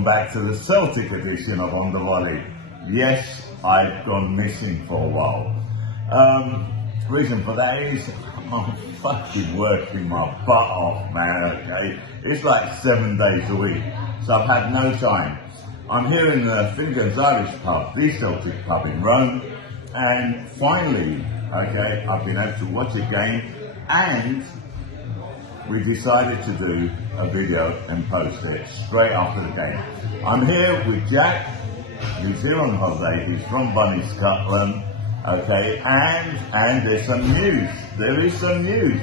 welcome back to the Celtic edition of On The Volley. Yes, I've gone missing for a while. Reason for that is I'm fucking working my butt off, man, okay? It's like 7 days a week, so I've had no time. I'm here in the Finnegan's Irish pub, the Celtic pub in Rome, and finally, okay, I've been able to watch a game, and we decided to do a video and post it straight after the game. I'm here with Jack, who's here on holiday, he's from Bunny, Scotland, okay, and there's some news, there is some news.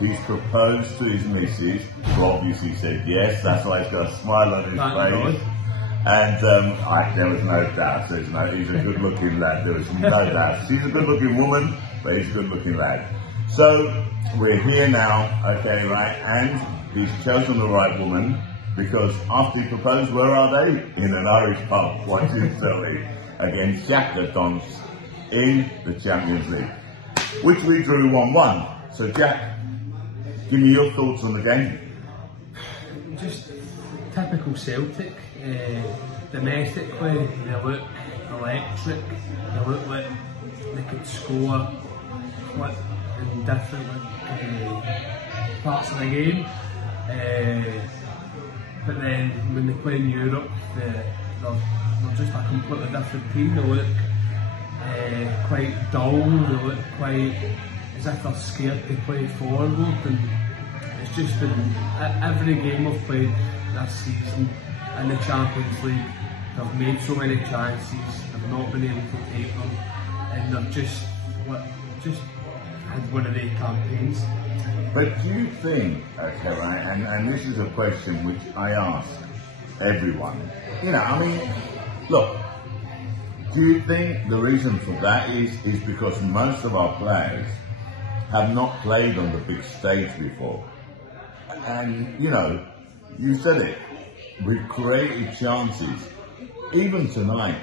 He's proposed to his missus, who obviously said yes, that's why he's got a smile on his face. And there was no doubt, he's a good looking lad, there was no doubt. She's a good looking woman, but he's a good looking lad. So, we're here now, okay, right, and he's chosen the right woman, because after he proposed, where are they? In an Irish pub, watching Celtic against Shah in the Champions League, which we drew 1-1. So Jack, give me your thoughts on the game. Just typical Celtic, domestically, they look electric, they look like they could score in different parts of the game, but then when they play in Europe, they're just a completely different team. They look quite dull, they look quite as if they're scared to play forward, and it's just been every game we've played this season in the Champions League, they've made so many chances, they've not been able to take them, and they've just had one of their campaigns. But do you think, okay, right, and this is a question which I ask everyone, you know, I mean, look, do you think the reason for that is because most of our players have not played on the big stage before? And, you know, you said it, we've created chances. Even tonight,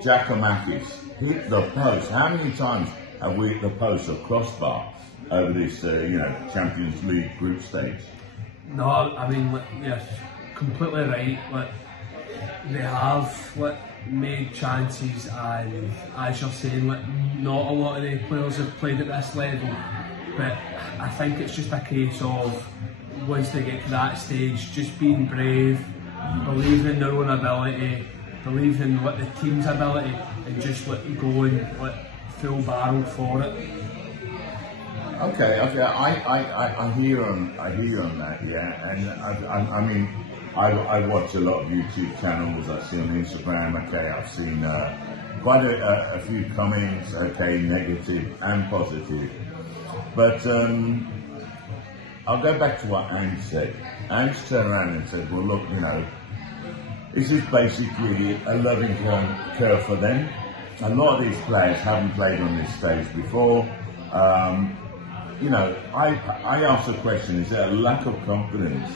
Giacomakis hit the post. How many times have we hit the post or crossbar over this, Champions League group stage? No, I mean, you're completely right. They have made chances, and as you're saying, not a lot of the players have played at this level. But I think it's just a case of once they get to that stage, just being brave, believing in their own ability, believing in the team's ability, and just going full barrel for it. Okay. I hear you on that, yeah. And I mean, I watch a lot of YouTube channels. I've seen on Instagram. Okay, I've seen quite a few comments. Okay, negative and positive. But I'll go back to what Ange said. Ange turned around and said, "Well, look, you know, this is basically a learning curve for them. A lot of these players haven't played on this stage before." You know, I asked the question, is there a lack of confidence?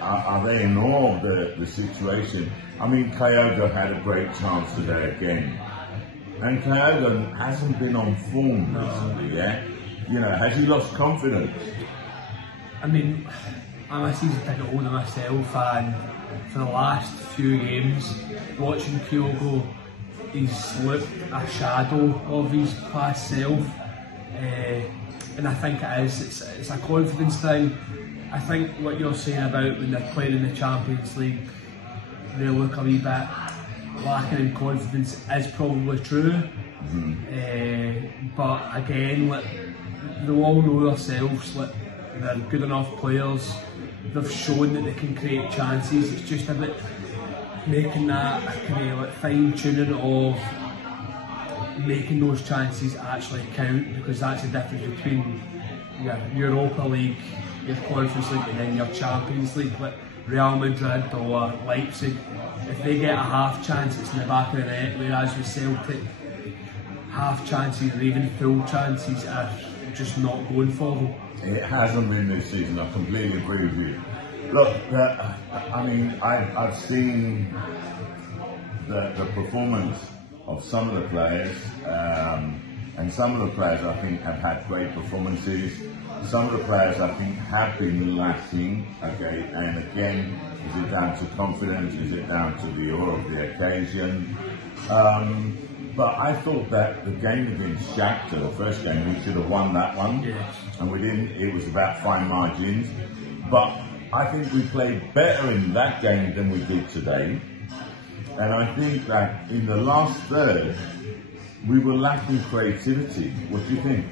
Are they in awe of the situation? I mean, Kyogo had a great chance today again. And Kyogo hasn't been on form recently, yeah? You know, has he lost confidence? I mean, I'm a season ticket holder myself, and for the last few games, watching Kyogo, he's looked a shadow of his past self. And I think it's a confidence thing. I think what you're saying about when they're playing in the Champions League, they look a wee bit lacking in confidence is probably true. But again, they all know themselves, they're good enough players, they've shown that they can create chances. It's just about making that kind of fine tuning of making those chances actually count, because that's the difference between your Europa League, your Conference League, and then your Champions League, like Real Madrid or Leipzig. If they get a half chance, it's in the back of the net, whereas with Celtic, half chances or even full chances are just not going for them. It hasn't been this season, I completely agree with you. Look, I mean, I've seen the performance of some of the players, And some of the players I think have had great performances. Some of the players I think have been lacking, okay, and again, is it down to confidence, is it down to the awe of the occasion? But I thought that the game against Shakhtar, the first game, we should have won that one, and we didn't. It was about fine margins, but I think we played better in that game than we did today, and I think that in the last third, we were lacking creativity. What do you think?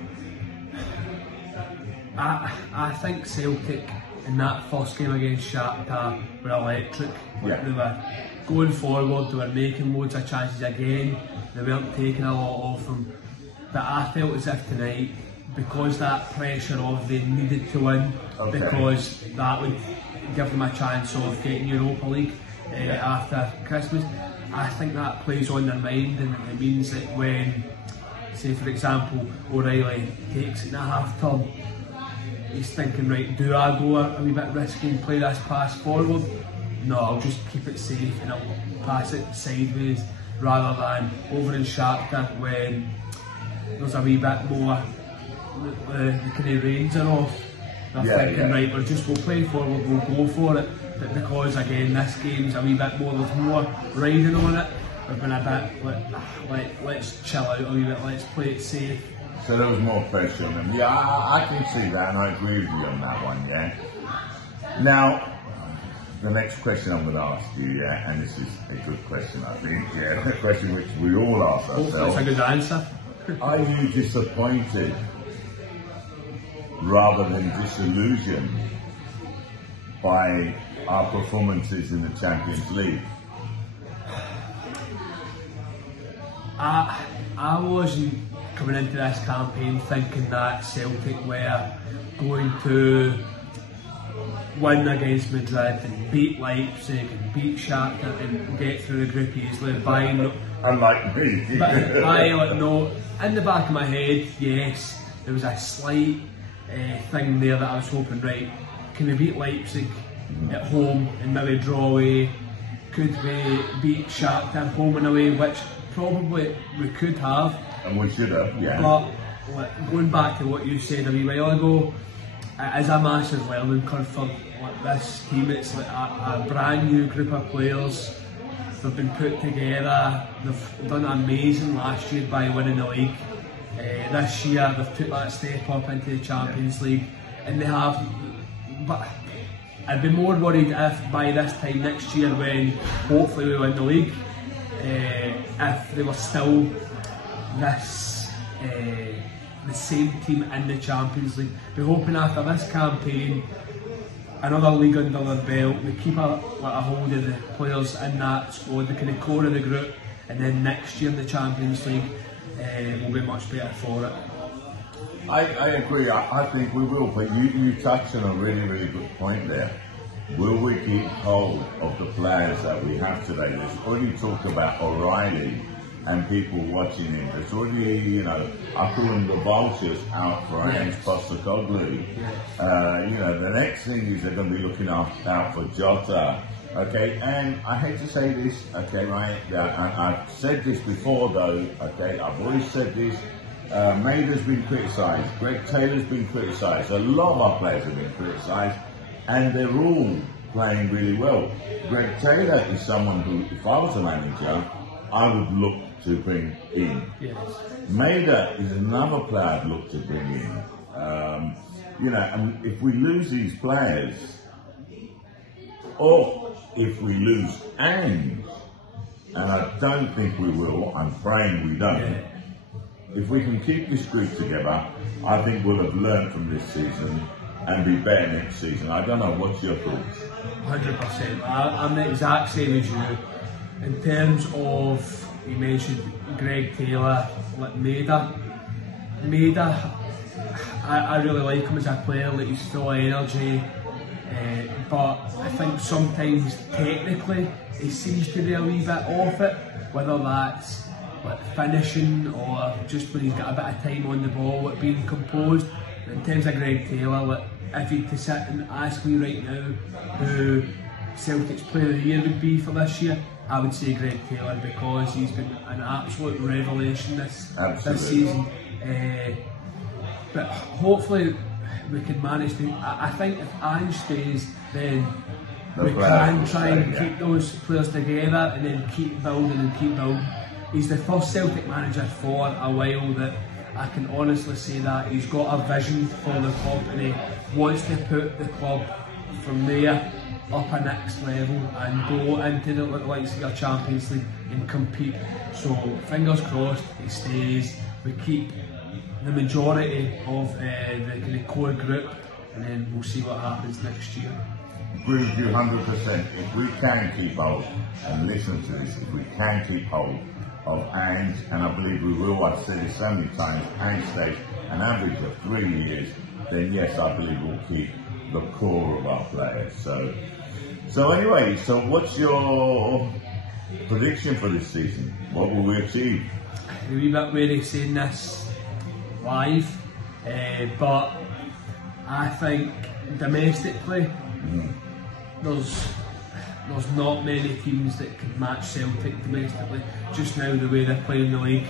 I think Celtic in that first game against Shakhtar were electric. Yeah. They were going forward, they were making loads of chances again, they weren't taking a lot of them. But I felt as if tonight, because that pressure of they needed to win, because that would give them a chance of getting Europa League after Christmas, I think that plays on their mind, and it means that when, say for example, O'Reilly takes it in a half turn, he's thinking, right, do I go a wee bit risky and play this pass forward? No, I'll just keep it safe and I'll pass it sideways, rather than over in Shakhtar when there's a wee bit more the kind of range are off. They're thinking, right, we'll play forward, we'll go for it. But because again this game's a wee bit more, there's more riding on it, we've been a bit let's chill out a wee bit, let's play it safe. So there was more pressure on them. Yeah, I can see that, and I agree with you on that one, yeah. Now, the next question I'm going to ask you, yeah, and this is a good question, I think, yeah, a question which we all ask ourselves. That's a good answer. Are you disappointed rather than disillusioned by our performances in the Champions League? I wasn't coming into this campaign thinking that Celtic were going to win against Madrid and beat Leipzig and beat Shakhtar and get through the group easily. Unlike me. No, in the back of my head, yes, there was a slight thing there that I was hoping, right, can we beat Leipzig at home and maybe draw away? Could we beat Shakhtar at home and away, which probably we could have. And we should have, yeah. But going back to what you said a wee while ago, it is a massive learning curve for this team. It's like a brand new group of players. They've been put together. They've done amazing last year by winning the league. This year they've took that step up into the Champions League, and they have. But I'd be more worried if by this time next year, when hopefully we win the league, if they were still this the same team in the Champions League. We're hoping after this campaign, another league under their belt, we keep a hold of the players in that squad, the kind of core of the group, and then next year in the Champions League we'll be much better for it. I agree, I think we will, but you touched on a really good point there. Will we keep hold of the players that we have today? There's already talk about O'Reilly and people watching him. There's already, I call them the vultures out for against Postecoglou. The next thing is they're going to be looking out for Jota. Okay, and I hate to say this, okay, right, I've said this before though, okay, I've always said this, Maida's been criticised, Greg Taylor's been criticised, a lot of our players have been criticised, and they're all playing really well. Greg Taylor is someone who, if I was a manager, I would look to bring in. Yes. Maida is another player I'd look to bring in. And if we lose these players, or if we lose and I don't think we will, I'm praying we don't, if we can keep this group together, I think we'll have learned from this season and be better next season. I don't know, what's your thoughts? 100%. I'm the exact same as you. In terms of, you mentioned Greg Taylor, like Maida, I really like him as a player, like he's full of energy, but I think sometimes technically he seems to be a wee bit off it, whether that's like finishing or just when he's got a bit of time on the ball, like being composed. In terms of Greg Taylor, like, if you to sit and ask me right now who Celtic's Player of the Year would be for this year, I would say Greg Taylor, because he's been an absolute revelation this season. But hopefully we can manage to. I think if Ange stays, then we can try and keep those players together and then keep building and keep building. He's the first Celtic manager for a while that I can honestly say that he's got a vision for the club and he wants to put the club from there up a next level and go into the likes of the Champions League and compete. So fingers crossed he stays, we keep the majority of the core group and then we'll see what happens next year. Agree with you 100%. If we can keep hold, and listen to this, if we can keep hold of Ange, and I believe we will, I've said it so many times, Ange stays an average of 3 years, then yes, I believe we'll keep the core of our players. So anyway, so what's your prediction for this season? What will we achieve? A wee bit wary saying this live, but I think domestically there's not many teams that can match Celtic domestically just now the way they're playing the league.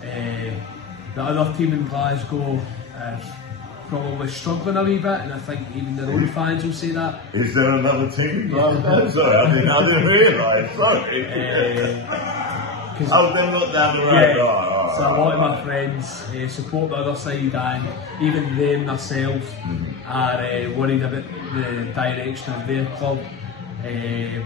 The other team in Glasgow is probably struggling a wee bit, and I think even their own fans will say that. Is there another team in Glasgow? Sorry, I didn't realise. Sorry. Oh, they're not down the road. Yeah, so a lot of my friends support the other side, and even them themselves are worried about the direction of their club.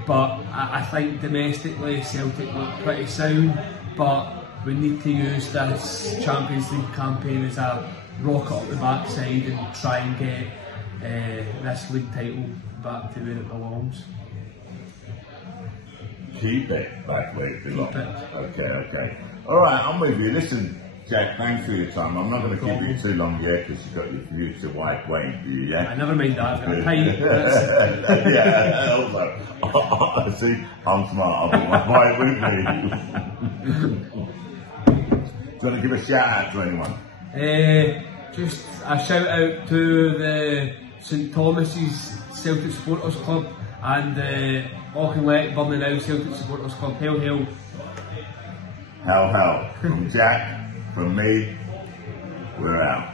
But I think domestically Celtic look pretty sound, but we need to use this Champions League campaign as a rocket up the backside and try and get this league title back to where it belongs. Keep it back where it belongs. Okay. Alright, I'm with you. Listen, Jack, thanks for your time. I'm not going to keep you too long yet because you've got your future wife waiting for you, yeah? I never mind that, I've got a pint. Yeah, also, see, I'm smart, I've got my wife with me. Do you want to give a shout out to anyone? Just a shout out to the St Thomas's Celtic Supporters Club and the Auchinleck Birmingham Celtic Supporters Club. Hail, hail. Hail, hail. From Jack, from me, we're out.